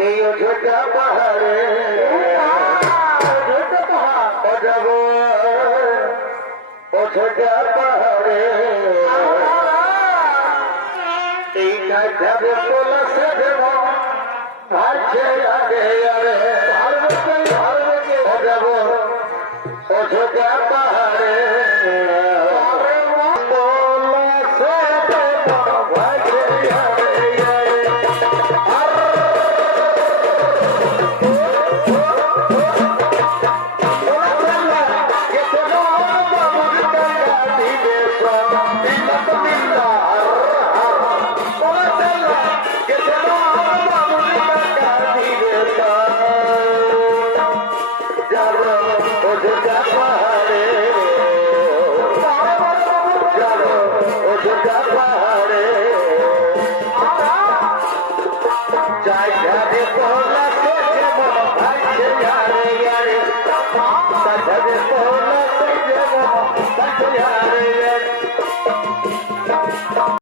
এই অযোধ্যা পাহাড়ে অযোধ্যা পাহাড়ে এই যাবে পলাশে দেব ভালছে আগে আরে যাব অযোধ্যা পাহাড়ে